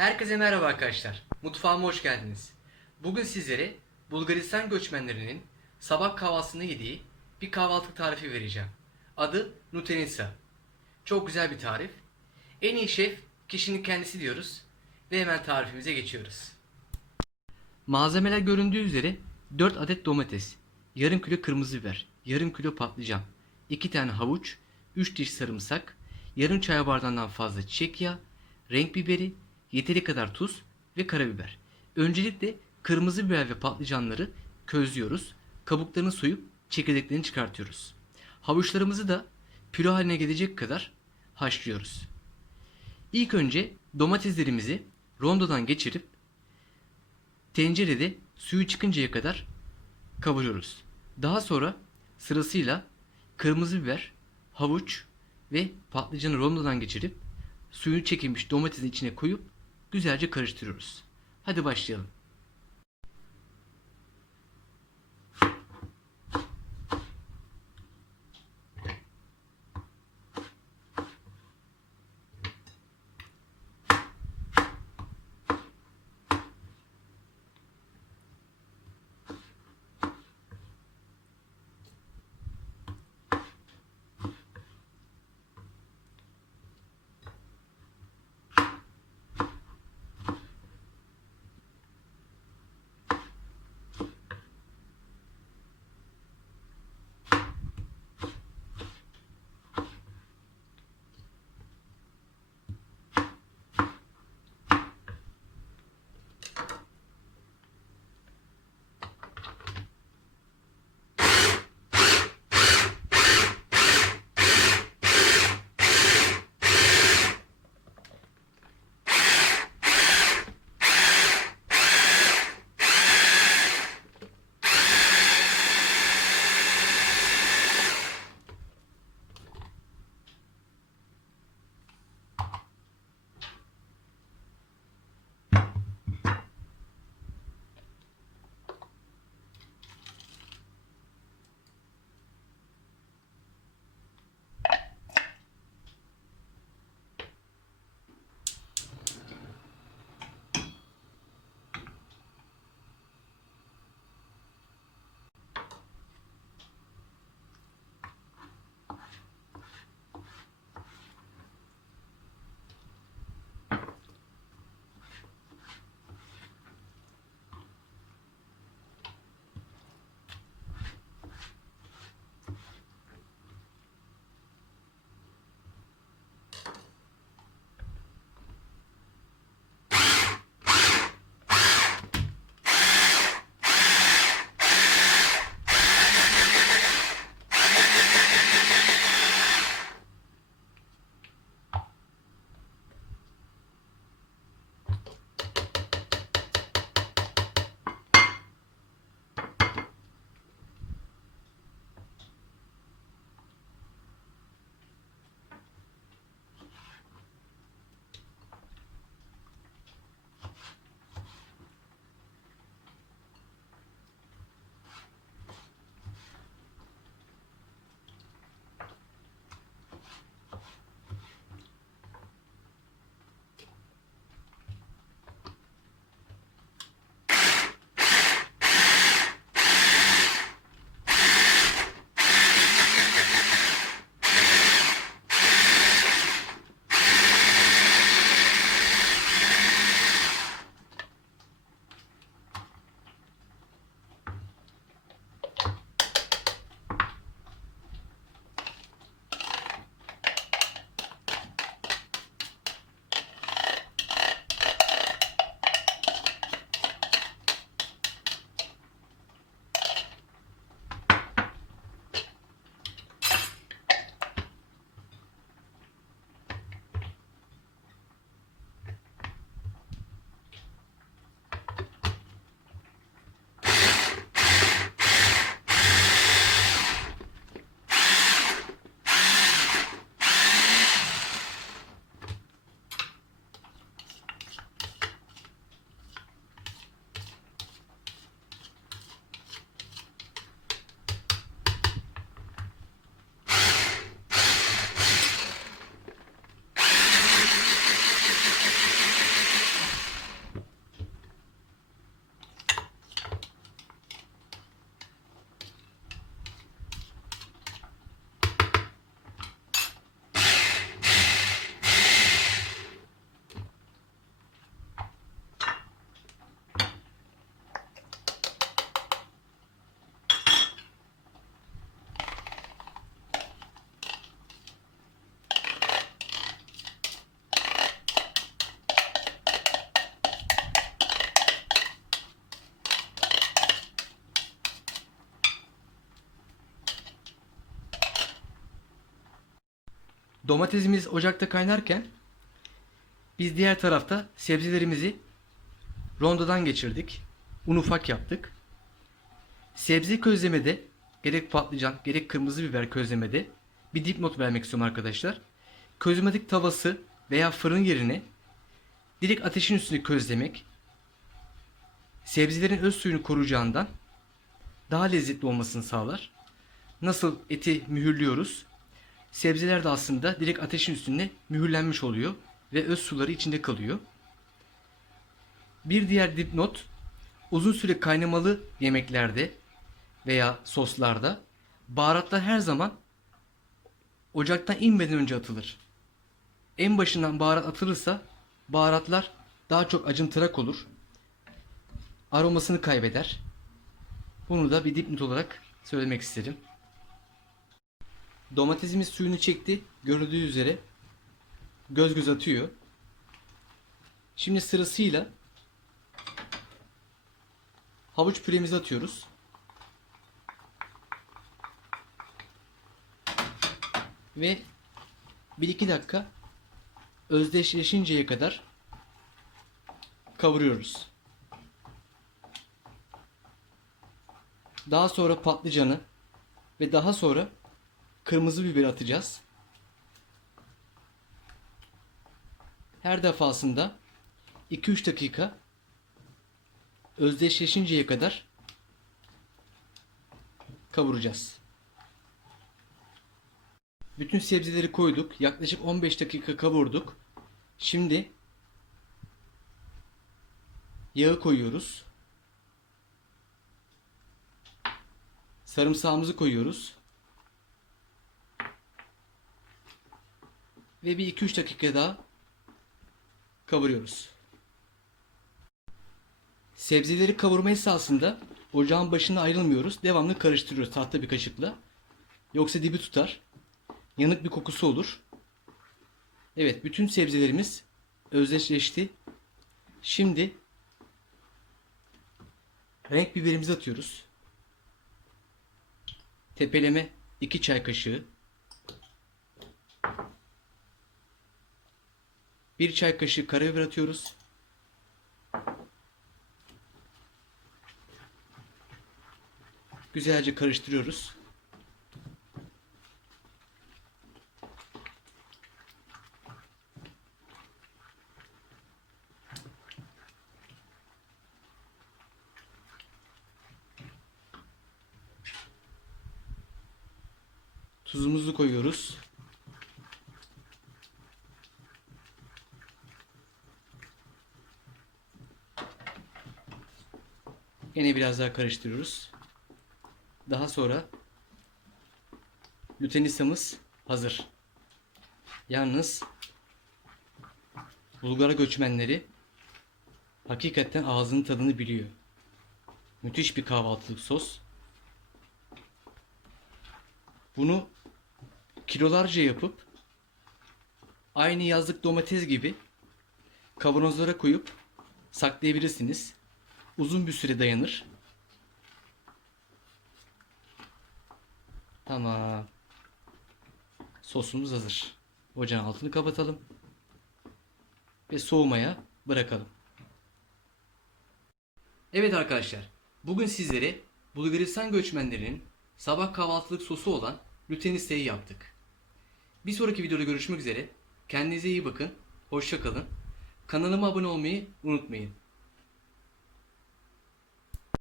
Herkese merhaba arkadaşlar. Mutfağıma hoş geldiniz. Bugün sizlere Bulgaristan göçmenlerinin sabah kahvaltısında yediği bir kahvaltı tarifi vereceğim. Adı Nutenitsa. Çok güzel bir tarif. En iyi şef kişinin kendisi diyoruz ve hemen tarifimize geçiyoruz. Malzemeler göründüğü üzere 4 adet domates, yarım kilo kırmızı biber, yarım kilo patlıcan, 2 tane havuç, 3 diş sarımsak, yarım çay bardağından fazla çiçek yağı, renk biberi, yeteri kadar tuz ve karabiber. Öncelikle kırmızı biber ve patlıcanları közlüyoruz. Kabuklarını soyup çekirdeklerini çıkartıyoruz. Havuçlarımızı da püre haline gelecek kadar haşlıyoruz. İlk önce domateslerimizi rondodan geçirip tencerede suyu çıkıncaya kadar kavuruyoruz. Daha sonra sırasıyla kırmızı biber, havuç ve patlıcanı rondodan geçirip suyu çekilmiş domatesin içine koyup güzelce karıştırıyoruz. Hadi başlayalım. Domatesimiz ocakta kaynarken biz diğer tarafta sebzelerimizi rondodan geçirdik. Un ufak yaptık. Sebze közlemede gerek patlıcan gerek kırmızı biber közlemede bir dipnot vermek istiyorum arkadaşlar. Közlemedik tavası veya fırın yerine direkt ateşin üstünde közlemek sebzelerin öz suyunu koruyacağından daha lezzetli olmasını sağlar. Nasıl eti mühürlüyoruz? Sebzeler de aslında direkt ateşin üstünde mühürlenmiş oluyor ve öz suları içinde kalıyor. Bir diğer dipnot uzun süre kaynamalı yemeklerde veya soslarda baharatlar her zaman ocaktan inmeden önce atılır. En başından baharat atılırsa baharatlar daha çok acımtırak olur. Aromasını kaybeder. Bunu da bir dipnot olarak söylemek isterim. Domatesimiz suyunu çekti. Görüldüğü üzere göz göz atıyor. Şimdi sırasıyla havuç püremizi atıyoruz. Ve 1-2 dakika özdeşleşinceye kadar kavuruyoruz. Daha sonra patlıcanı ve daha sonra kırmızı biber atacağız. Her defasında 2-3 dakika özdeşleşinceye kadar kavuracağız. Bütün sebzeleri koyduk. Yaklaşık 15 dakika kavurduk. Şimdi yağı koyuyoruz. Sarımsağımızı koyuyoruz. Ve bir 2-3 dakika daha kavuruyoruz. Sebzeleri kavurma esnasında ocağın başına ayrılmıyoruz. Devamlı karıştırıyoruz tahta bir kaşıkla. Yoksa dibi tutar. Yanık bir kokusu olur. Evet bütün sebzelerimiz özdeşleşti. Şimdi renk biberimizi atıyoruz. Tepeleme 2 çay kaşığı. 1 çay kaşığı karabiber atıyoruz. Güzelce karıştırıyoruz. Tuzumuzu koyuyoruz. Yine biraz daha karıştırıyoruz. Daha sonra lutenissamız hazır. Yalnız Bulgar göçmenleri hakikaten ağzının tadını biliyor. Müthiş bir kahvaltılık sos. Bunu kilolarca yapıp aynı yazlık domates gibi kavanozlara koyup saklayabilirsiniz. Uzun bir süre dayanır. Tamam. Sosumuz hazır. Ocağın altını kapatalım. Ve soğumaya bırakalım. Evet arkadaşlar. Bugün sizlere Bulgaristan göçmenlerinin sabah kahvaltılık sosu olan lütenistayı yaptık. Bir sonraki videoda görüşmek üzere. Kendinize iyi bakın. Hoşça kalın. Kanalıma abone olmayı unutmayın.